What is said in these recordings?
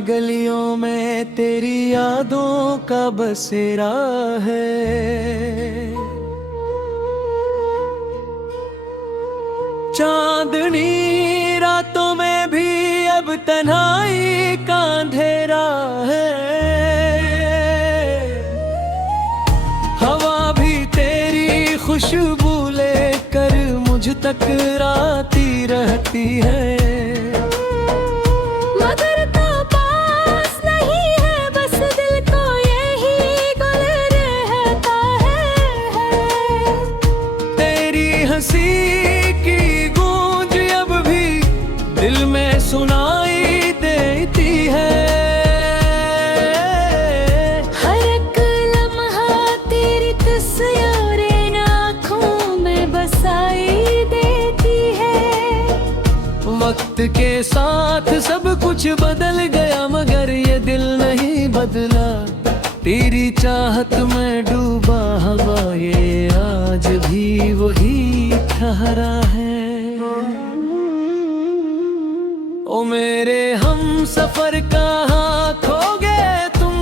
गलियों में तेरी यादों का बसेरा है। चांदनी रातों में भी अब तन्हाई का अंधेरा है। हवा भी तेरी खुशबू लेकर मुझ तक राती रहती है। मगर तो पास नहीं है, बस दिल को यही गुल रहता है। तेरी हंसी की गूंज अब भी दिल में सुनाई देती है। हर एक लम्हा तेरी तस्वीरें आँखों में बसाई देती है। वक्त के साथ सब कुछ बदल गया मगर ये दिल नहीं बदला। तेरी चाहत में डूबा हवा ये आज भी वही ठहरा है। ओ मेरे हम सफर कहाँ खो गए तुम,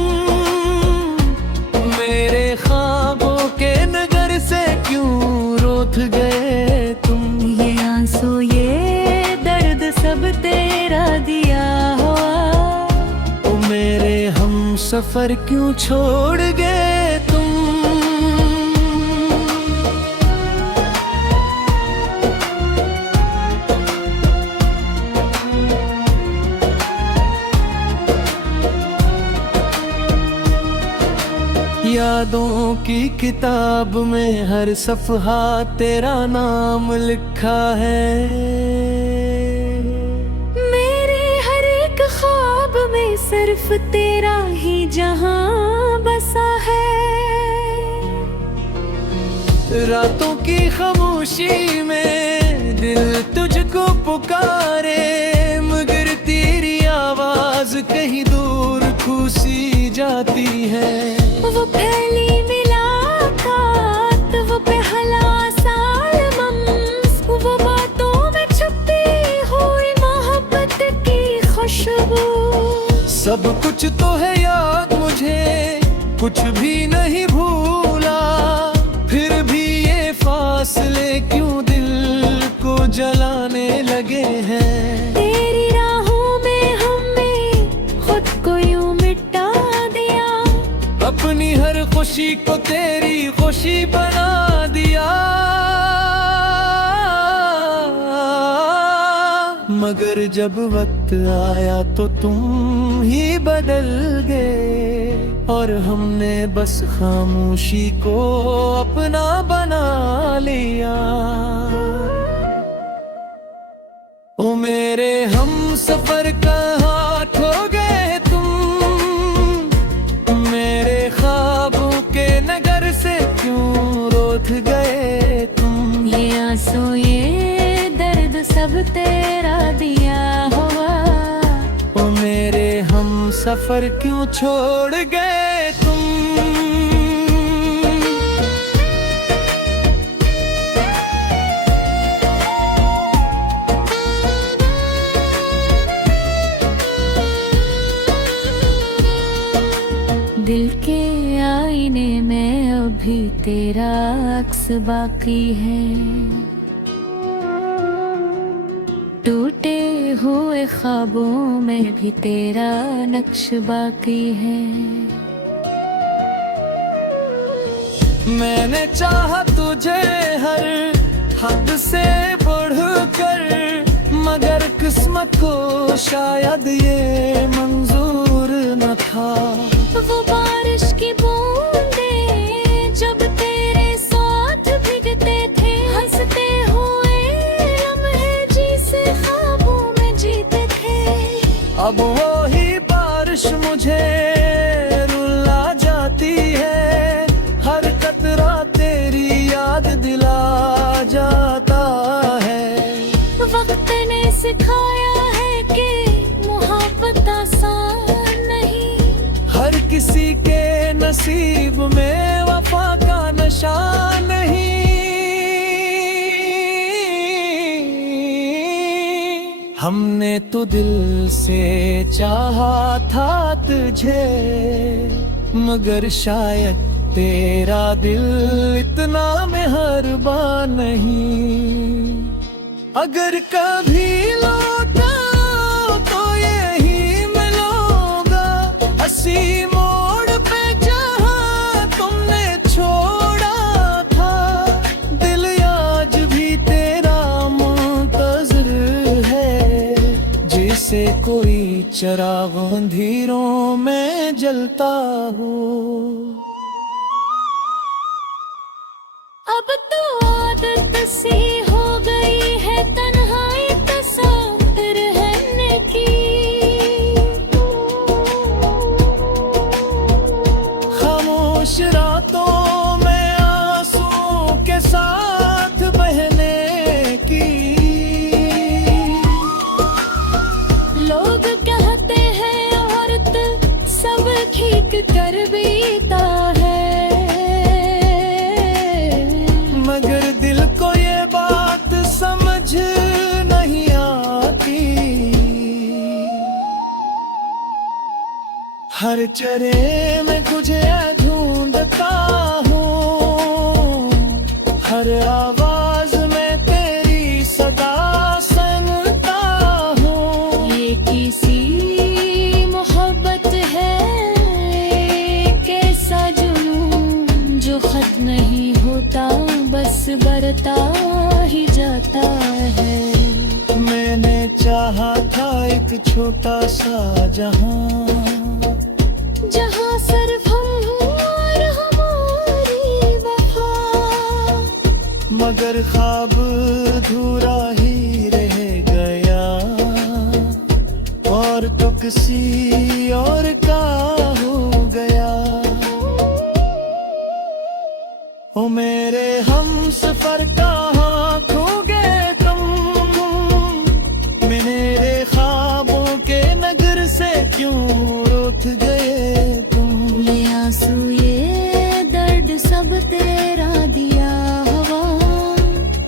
मेरे ख्वाबों के नगर से क्यों रोथ गए तुम। ये आंसू ये दर्द सब तेरा दिया हुआ। ओ मेरे हम सफर क्यों छोड़ गए तुम। यादों की किताब में हर सफ़हा तेरा नाम लिखा है। मेरे हर एक ख्वाब में सिर्फ तेरा ही जहां बसा है। रातों की खामोशी में दिल तुझको पुकारे, मगर तेरी आवाज कहीं दूर खुसी जाती है। वो पहली मुलाकात, वो पहला सालमम, वो बातों में छुपी हुई मोहब्बत की खुशबू। सब कुछ तो है याद मुझे, कुछ भी नहीं भूला। फिर भी ये फासले क्यों दिल को जलाने लगे हैं। तेरी राहों में हमने खुद को यूं मिटा दिया। अपनी हर खुशी को तेरी खुशी बना दिया। मगर जब वक्त आया तो तुम ही बदल गए, और हमने बस खामोशी को अपना बना लिया। ओ मेरे हम सफर कहाँ खो गए तुम, मेरे ख्वाबों के नगर से क्यों रोथ गए तुम। ये आंसू ये दर्द सब तेरा दिया हुआ। ओ मेरे हम सफर क्यों छोड़ गए तुम। दिल के आईने में अभी तेरा अक्स बाकी है। टूटे हुए ख्वाबों में भी तेरा नक्श बाकी है। मैंने चाहा तुझे हर हद से बढ़कर, मगर किस्मत को शायद ये मंजूर न था। वो बारिश की बूंदें जब तेरे साथ भीगते थे, हंसते हुए लम्हे जिसे ख्वाबों में जीते थे। अब वो ही बारिश मुझे रुला जाती है। हर कतरा तेरी याद दिला जाता है। वक्त ने सिखाया है कि मोहब्बत आसान नहीं। हर किसी के नसीब में वफा का नशा नहीं। हमने तो दिल से चाहा था तुझे, मगर शायद तेरा दिल इतना मेहरबान नहीं। अगर कभी लौटा तो यही मिलूंगा, हंसी मोड़ पे जहाँ तुमने छोड़ा था। दिल आज भी तेरा मुंतज़िर है, जिसे कोई चिराग अंधेरों में जलता हो। अब तो आदत सी हो गई है तन्हाई तस्वीर रहने की। खामोश रातों में आंसू के साथ बहने की। लोग कहते हैं औरत सब ठीक कर बीता है, मगर दिल को ये बात समझ नहीं आती। हर चरे में तुझे ढूंढता हूँ, हर आवाज में तेरी सदा सुनता हूँ। ये किसी मोहब्बत है कैसा जुनून जो खत्म नहीं होता, बस बढ़ता ही जाता है। मैंने चाहा था एक छोटा सा जहां, जहाँ सिर्फ हम हों और हमारी वफा, मगर ख्वाब अधूरा ही रह गया, और तो किसी और का हो गया। ओ मेरे हम सफर कहाँ खो गए तुम, मेरे ख्वाबों के नगर से क्यों रूठ गए तुम। ये आंसू ये दर्द सब तेरा दिया हवा,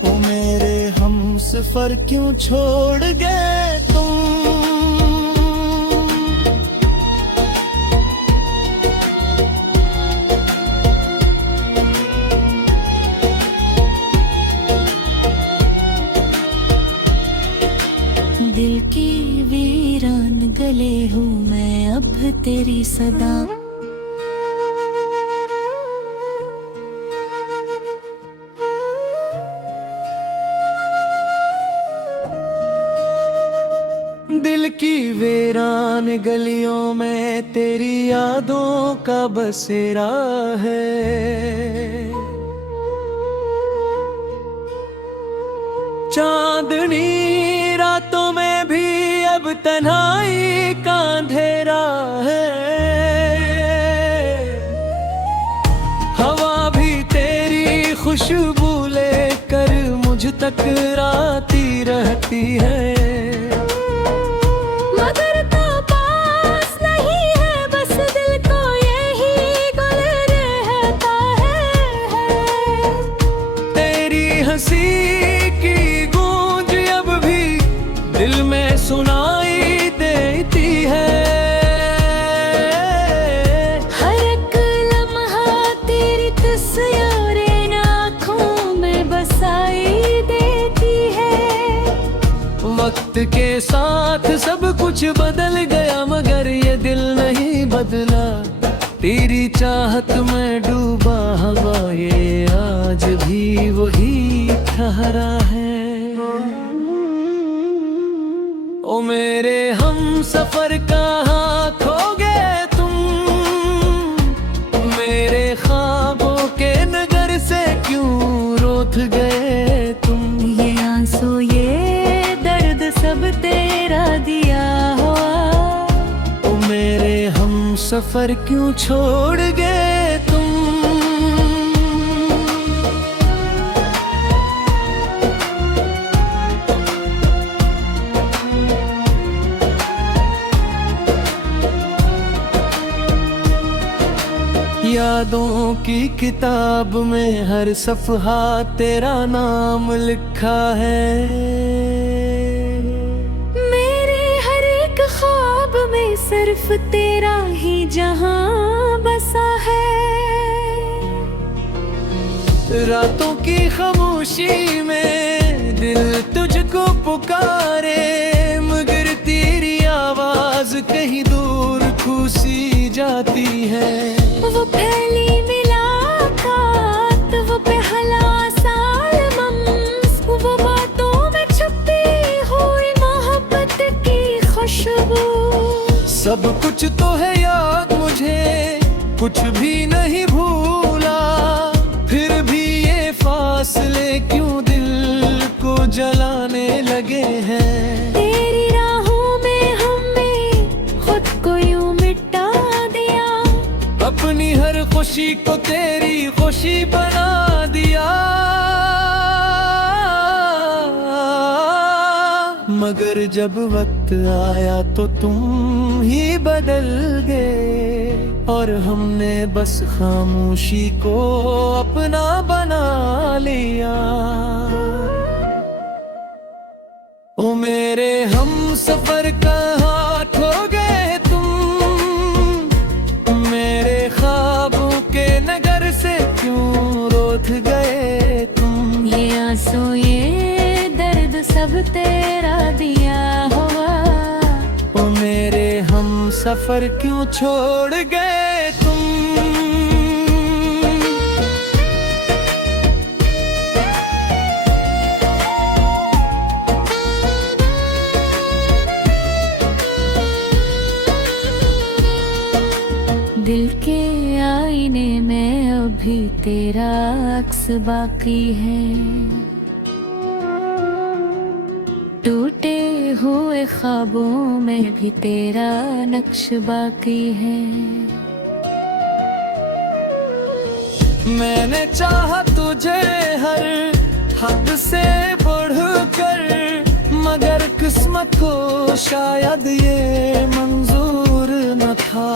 ओ मेरे हम सफर क्यों छोड़ गए तुम। दिल की वीरान गले हूँ मैं अब तेरी सदा। दिल की वीरान गलियों में तेरी यादों का बसेरा है। चांदनी रातों में भी अब तन्हाई का अंधेरा है। हवा भी तेरी खुशबू लेकर मुझ तक राती रहती है। मगर तो पास नहीं है, बस दिल को यही गुल रहता है। तेरी हंसी की गूंज अब भी दिल में सुनाई देती है। हर एक लम्हा तेरी तस्वीरें आँखों में बसाई देती है। वक्त के साथ सब कुछ बदल गया, मगर ये दिल नहीं बदला। तेरी चाहत में डूबा हवा, ये आज भी वही ठहरा है। ओ मेरे हम सफर कहाँ खो गए तुम, मेरे ख्वाबों के नगर से क्यों रूठ गए तुम। ये आंसू ये दर्द सब तेरा दिया हुआ, ओ मेरे हम सफर क्यों छोड़ गए तुम। यादों की किताब में हर सफ़हा तेरा नाम लिखा है। मेरे हर एक ख्वाब में सिर्फ तेरा ही जहां बसा है। रातों की खामोशी में दिल तुझको पुकारे, मगर तेरी आवाज कहीं दूर खुसी जाती है। वो पहली मुलाकात, वो पहला सालमस, वो बातों में छुपी हुई मोहब्बत की खुशबू। सब कुछ तो है याद मुझे, कुछ भी नहीं भूला, फिर भी ये फासले क्यों दिल को जलाने लगे हैं। तेरी राहों में हमने खुद को यूं मिटा दिया, अपनी हर खुशी को तेरी खुशी बना दिया। मगर जब वक्त आया तो तुम ही बदल गए, और हमने बस खामोशी को अपना बना लिया। ओ मेरे हम सफर कहाँ खो गए तुम, मेरे ख्वाबों के नगर से क्यों रोठ गए तुम। ये आंसू ये दर्द सब तेरा दिया हुआ। ओ मेरे हम सफर क्यों छोड़ गए तुम। दिल के आईने में अभी तेरा अक्स बाकी है, टूटे हुए ख्वाबों में भी तेरा नक्श बाकी है। मैंने चाहा तुझे हर हद से बढ़कर, मगर किस्मत को शायद ये मंजूर न था।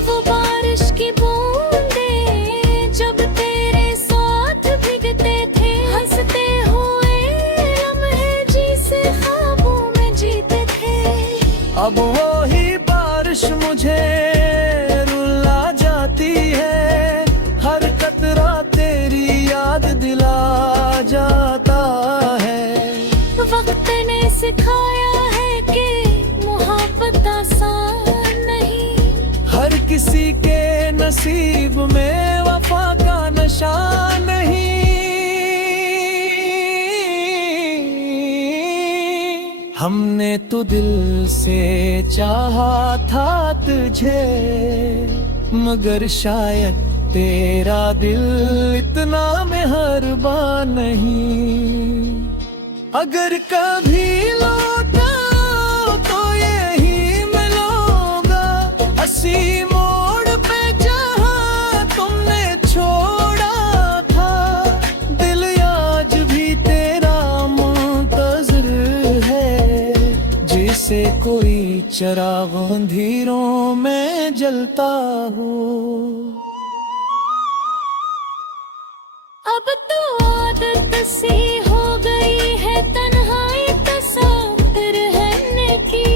वो बारिश की बूंदें जब तेरे साथ भीगते थे, हंसते हुए लम्हे जिसे ख्वाबों में जीते थे। अब वो ही बारिश मुझे रुला जाती है, हर कतरा तेरी याद दिला जाता है। वक्त ने सिखाया है कि मोहब्बत आसान नहीं, हर किसी के नसीब में वफा का नशा नहीं। हमने तो दिल से चाहा था तुझे, मगर शायद तेरा दिल इतना मेहरबान नहीं। अगर कभी लौटा तो यही मिलूंगा, हंसी मोड़ पे जहाँ तुमने छोड़ा था। दिल आज भी तेरा मुंतज़िर है, जिसे कोई चिराग अंधेरों में जलता हो। अब तो आदत सी हो गई है तन्हाई तस्वीर रहने की।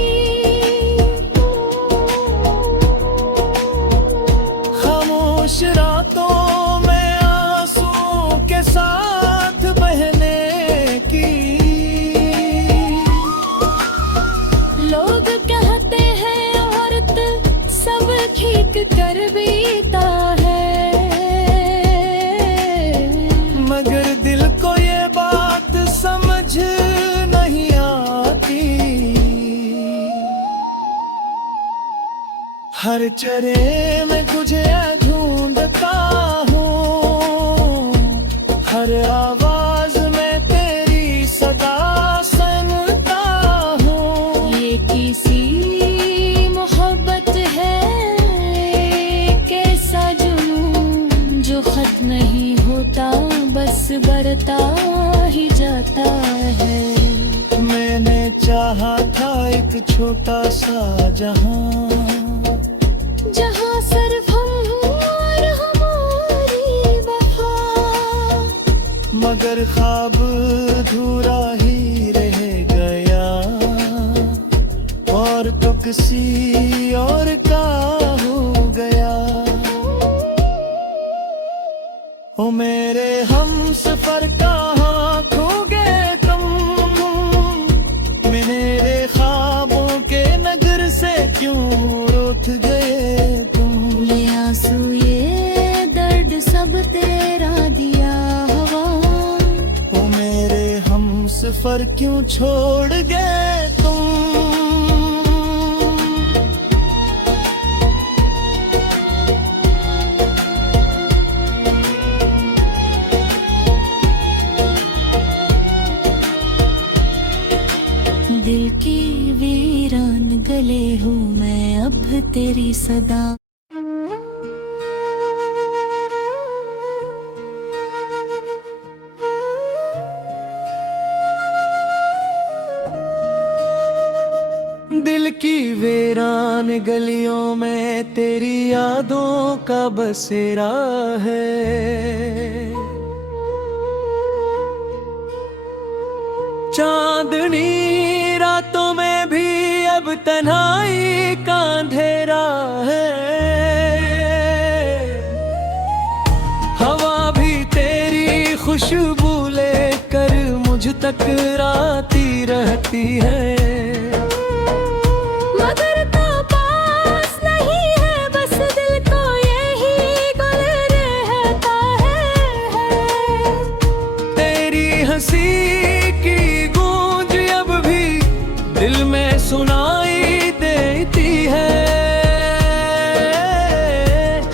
खामोश रातों में आंसू के साथ बहने की। लोग कहते हैं औरत सब ठीक कर बीता है, मगर दिल को ये बात समझ नहीं आती। हर चरे में तुझे ढूंढता हूँ, हर आवाज में तेरी सदा सुनता हूँ। ये किसी मोहब्बत है कैसा जुनून, जो खत्म नहीं होता बस बढ़ता ही जाता है। मैंने चाहा था एक छोटा सा जहां, जहाँ सिर्फ हम और हमारी वफा, मगर ख्वाब अधूरा ही रह गया, और तो किसी और ओ मेरे हम सफर कहाँ खो गए तुम, मेरे ख्वाबों के नगर से क्यों उठ गए तुम। ये आंसू ये दर्द सब तेरा दिया हुआ, ओ मेरे हम सफर क्यों छोड़ गए तुम। दिल की वीरान गले हूँ मैं अब तेरी सदा। दिल की वीरान गलियों में तेरी यादों का बसेरा है। चांदनी रातों में भी अब तन्हाई का अंधेरा है। हवा भी तेरी खुशबू लेकर मुझ तक राती रहती है। मगर तो पास नहीं है, बस दिल को यही गुल रहता है। तेरी हंसी की गूंज अब भी दिल में सुनाई देती है।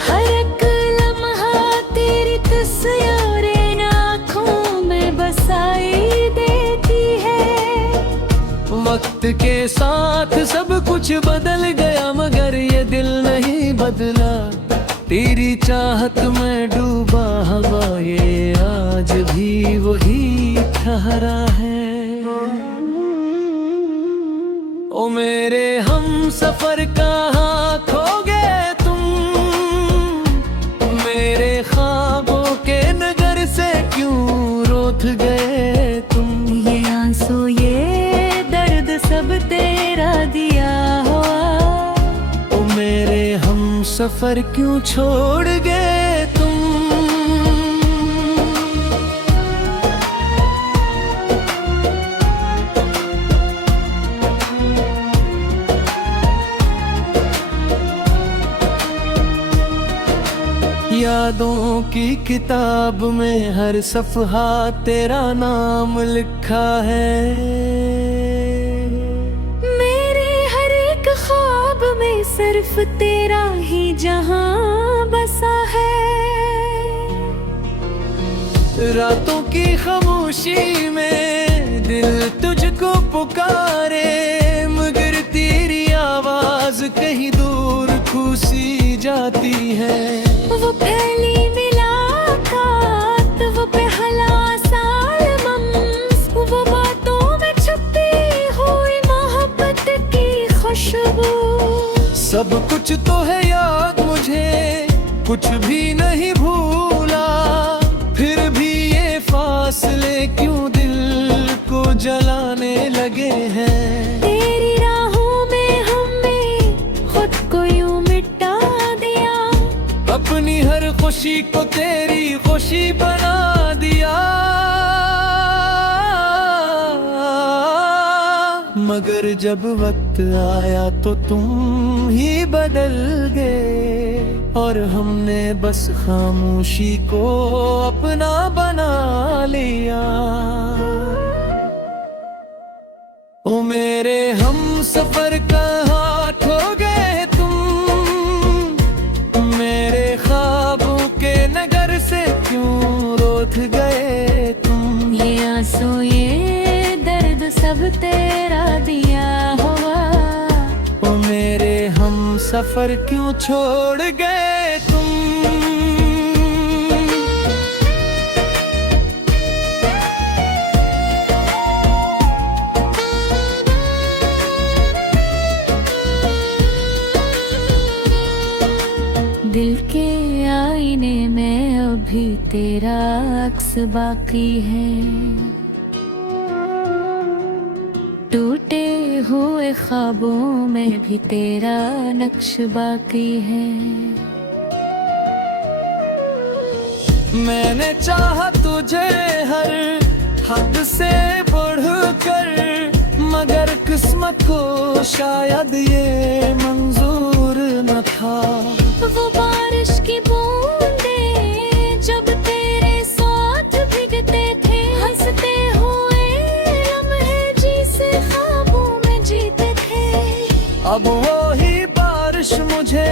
हर एक लम्हा तेरी तस्वीरें आँखों में बसाई देती है। वक्त के साथ सब कुछ बदल गया मगर ये दिल नहीं बदला। तेरी चाहत में डूबा हवा ये आज भी वही ठहरा है। ओ मेरे हम सफर कहाँ खो गए तुम, मेरे ख्वाबों के नगर से क्यों रूठ गए तुम। ये आंसू ये दर्द सब तेरा दिया हुआ, ओ मेरे हम सफर क्यों छोड़ गए तुम। यादों की किताब में हर सफ़हा तेरा नाम लिखा है। मेरे हर एक ख्वाब में सिर्फ तेरा ही जहां बसा है। रातों की खामोशी में दिल तुझको पुकारे, मगर तेरी आवाज कहीं दूर खुसी जाती है। वो पहली मुलाकात, वो पहला सालमम, वो बातों में छुपी हुई मोहब्बत की खुशबू। सब कुछ तो है याद मुझे, कुछ भी नहीं भूला। फिर भी ये फासले क्यों दिल को जलाने लगे हैं। तेरी राहों में हमने खुद को यूं मिटा दिया, अपनी हर खुशी को तेरी खुशी बना दिया। मगर जब वक्त आया तो तुम ही बदल गए, और हमने बस खामोशी को अपना बना लिया। ओ मेरे हम सफर कहाँ खो गए तुम, मेरे ख्वाबों के नगर से क्यों रूठ गए तुम। ये आंसू ये दर्द सब तेरा दिया हुआ, ओ मेरे हम सफर क्यों छोड़ गए तुम। दिल के आईने में अभी तेरा अक्स बाकी है। टूटे हुए ख्वाबों में भी तेरा नक्श बाकी है। मैंने चाहा तुझे हर हद से बढ़कर, मगर किस्मत को शायद ये मंजूर न था। वो बारिश की बूंदें जब तेरे साथ भीगते थे, हंसते हुए लम्हे जिसे ख्वाबों में जीते थे। अब वो ही बारिश मुझे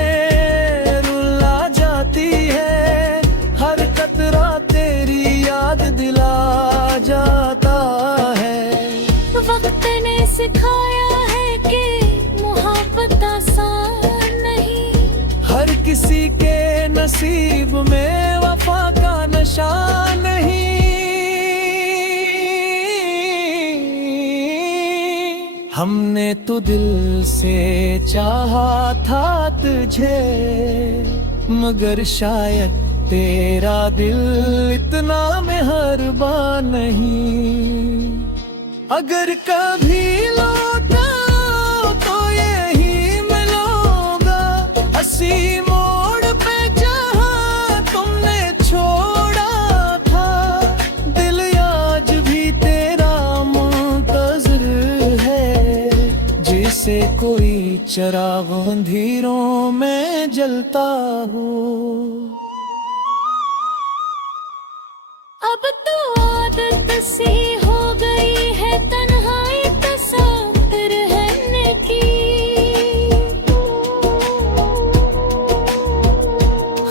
रुला जाती है, हर कतरा तेरी याद दिला जाता है। वक्त ने सिखाया है कि मोहब्बत आसान नहीं, हर किसी के नसीब में वफा का नशा नहीं। हमने तो दिल से चाहा था तुझे, मगर शायद तेरा दिल इतना मेहरबान नहीं। अगर कभी लौटा तो यही मिलूंगा, हंसी मोड़ पे जहाँ तुमने छोड़ा था। दिल आज भी तेरा मुंतज़िर है, जिसे कोई चिराग अंधेरों में जलता हो। अब तो आदत सी हो गई है तन्हाई तस्वीर रहने की।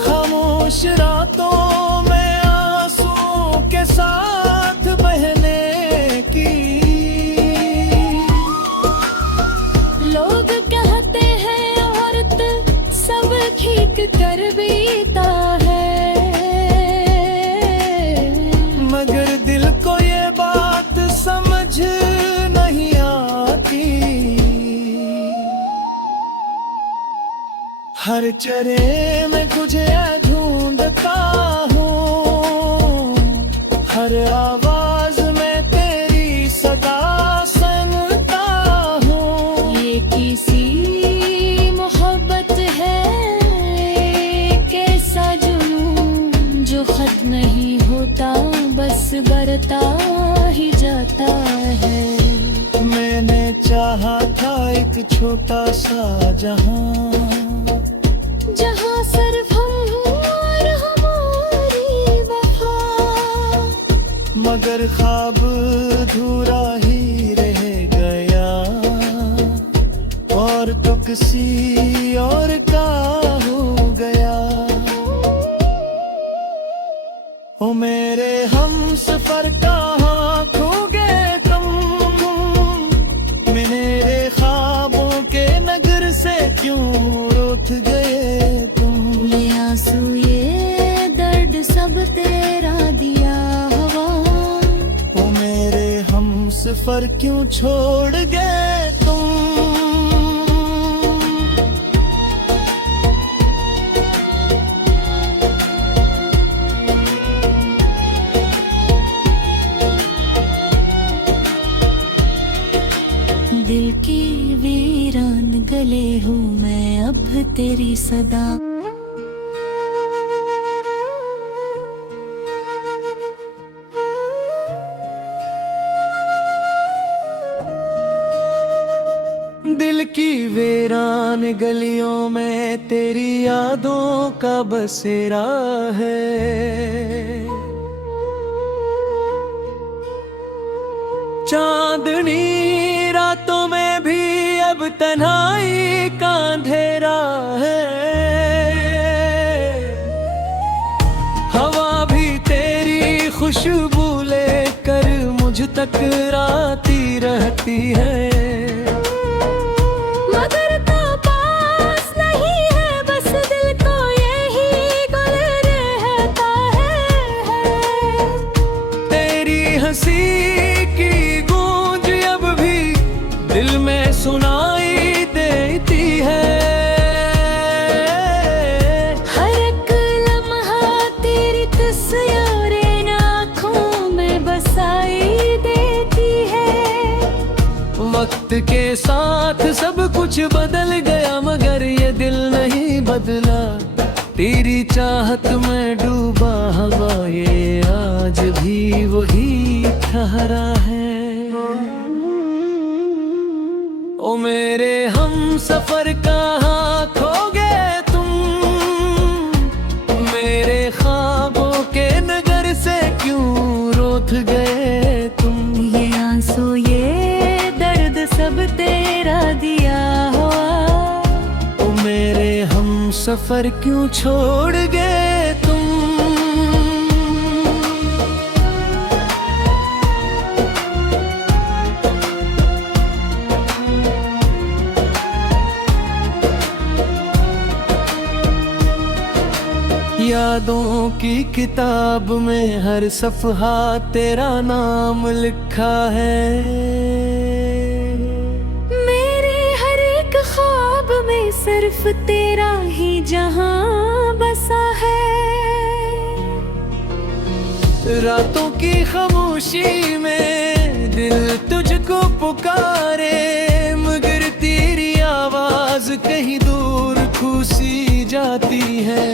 खामोश रातों में आंसू के साथ बहने की। लोग कहते हैं औरत सब ठीक कर बीता है, मगर दिल को ये बात समझ नहीं आती। हर चरे में तुझे ढूंढता हूँ, हर आवाज में तेरी सदा सुनता हूँ। ये किसी मोहब्बत है कैसा जुनून जो खत्म नहीं होता, बस बढ़ता ही जाता है। मैंने चाहा था एक छोटा सा जहां, जहाँ सिर्फ हम और हमारी वफा, मगर ख्वाब अधूरा ही रह गया, और तो किसी और का हो गया। ओ मेरे हमसफर कहाँ खो गए तुम, मेरे ख्वाबों के नगर से क्यों रूठ गए तुम। ये आंसू ये दर्द सब तेरा दिया हवा, ओ मेरे हमसफर क्यों छोड़ गए तुम। दिल की वीरान गले हूँ मैं अब तेरी सदा। दिल की वीरान गलियों में तेरी यादों का बसेरा है। चांदनी रातों में भी अब तन्हाई का अंधेरा है। हवा भी तेरी खुशबू लेकर मुझ तक राती रहती है। मगर तो पास नहीं है, बस दिल को यही गुल रहता है। तेरी हंसी की गूंज अब भी दिल में सुनाई देती है। हर एक लम्हा तेरी तस्वीरें आँखों में बसाई देती है। वक्त के साथ सब कुछ बदल गया, मगर ये दिल नहीं बदला। तेरी चाहत में डूबा हवा ये आज भी वही ठहरा है। ओ मेरे हम सफर कहाँ खो गए तुम, मेरे ख्वाबों के नगर से क्यों रोथ गए तुम। ये आंसू ये दर्द सब तेरा दिया हुआ, ओ मेरे हम सफर क्यों छोड़ गए तुम। यादों की किताब में हर सफ़हा तेरा नाम लिखा है। मेरे हर एक ख्वाब में सिर्फ तेरा ही जहां बसा है। रातों की खामोशी में दिल तुझको पुकारे, मगर तेरी आवाज कहीं दूर खुसी जाती है।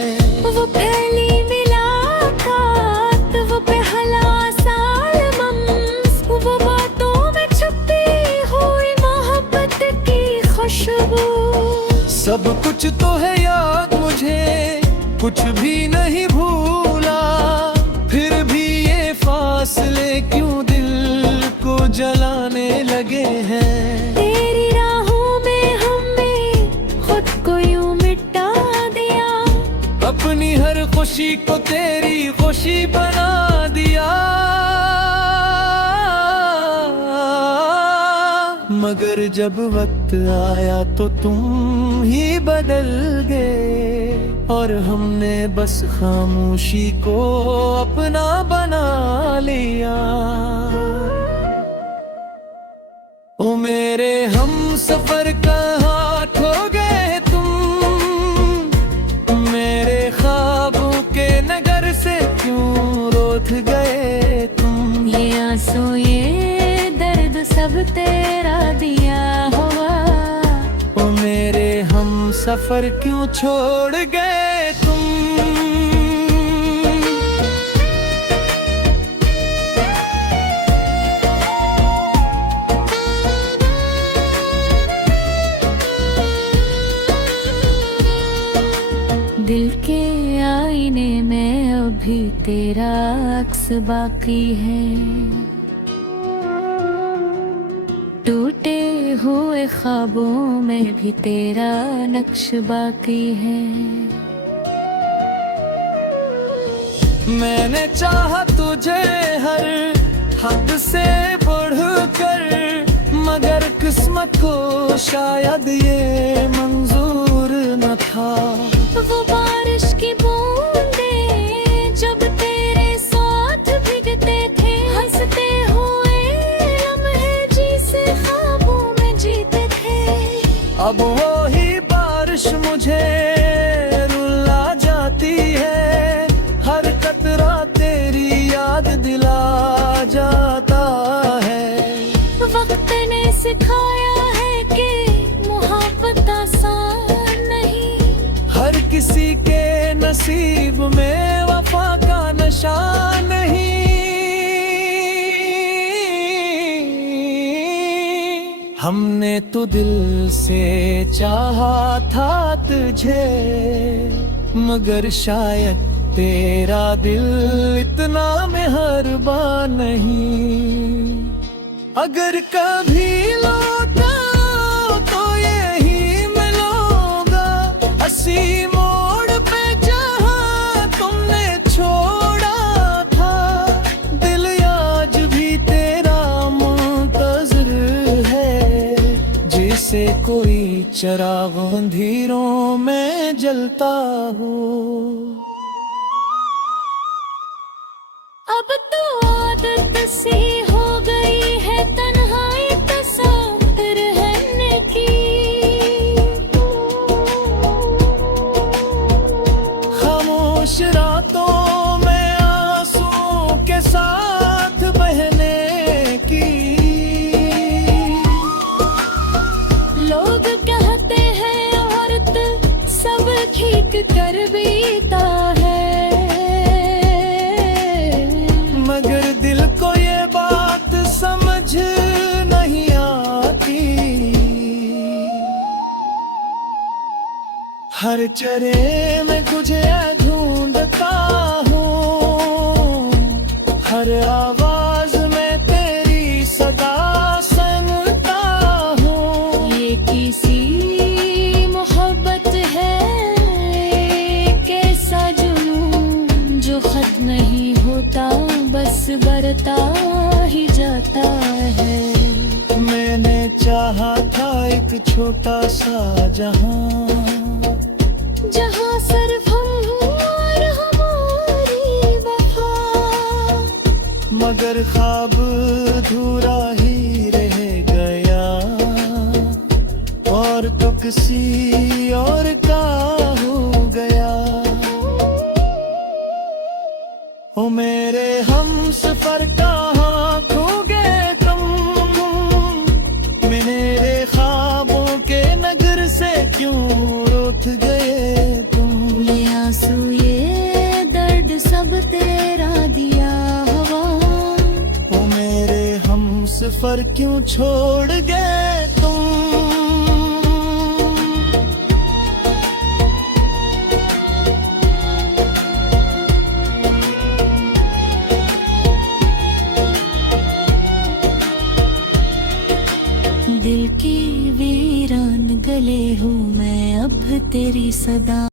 वो पहली मुलाकात, वो पहला सालमम, वो बातों में छुपी हुई मोहब्बत की खुशबू। सब कुछ तो है याद मुझे, कुछ भी नहीं भूला, फिर भी ये फासले क्यों दिल को जलाने लगे हैं। तेरी राहों में हमने खुद को यूं मिटा दिया, अपनी हर खुशी को तेरी खुशी बना दिया। मगर जब वक्त आया तो तुम ही बदल गए, और हमने बस खामोशी को अपना बना लिया। ओ मेरे हम सफर कहाँ खो गए तुम, मेरे ख्वाबों के नगर से क्यों रोथ गए तुम। ये आंसू ये दर्द सब तेरा दिया हुआ, ओ मेरे हम सफर क्यों छोड़ गए तुम। दिल के आईने में अभी तेरा अक्स बाकी है, टूटे हुए ख्वाबों में भी तेरा नक्श बाकी है। मैंने चाहा तुझे हर हद से बढ़कर, मगर किस्मत को शायद ये मंजूर न था। वो बारिश की बूंदें जब तेरे साथ भीगते थे, हंसते हुए लम्हे जिसे ख्वाबों में जीते थे। अब वो ही बारिश मुझे रुला जाती है, हर कतरा तेरी याद दिला जाता है। वक्त ने सिखाया है कि मोहब्बत आसान नहीं, हर किसी के नसीब में वफा का नशा नहीं। हमने तो दिल से चाहा था तुझे, मगर शायद तेरा दिल इतना मेहरबान नहीं। अगर कभी लौटा तो यही मिलूंगा, अस्सी मोड़ पे जहाँ तुमने छोड़ा था। दिल आज भी तेरा मुंतज़िर है, जिसे कोई चिराग अंधेरों में जलता हो। अब तो आदत सी हो गई है तन्हाई तस्वीर रहने की। खामोश रातों में आंसू के साथ बहने की। लोग कहते हैं औरत सब ठीक कर भी हर चरे में तुझे ढूंढता हूँ, हर आवाज में तेरी सदा सुनता हूँ। ये किसी मोहब्बत है, कैसा जुनून जो खत्म नहीं होता, बस बढ़ता ही जाता है। मैंने चाहा था एक छोटा सा जहां, जहाँ सिर्फ हम और हमारी वफा, मगर ख्वाब अधूरा ही रह गया, और तो किसी और का हो गया। ओ मेरे हम सफर कहाँ खो गए तुम, मेरे ख्वाबों के नगर से क्यों रूठ गए तुम। ये आंसू ये दर्द सब तेरा दिया हवा, ओ मेरे हम सफर क्यों छोड़ गए तुम। दिल की वीरान गले हूँ मैं अब तेरी सदा।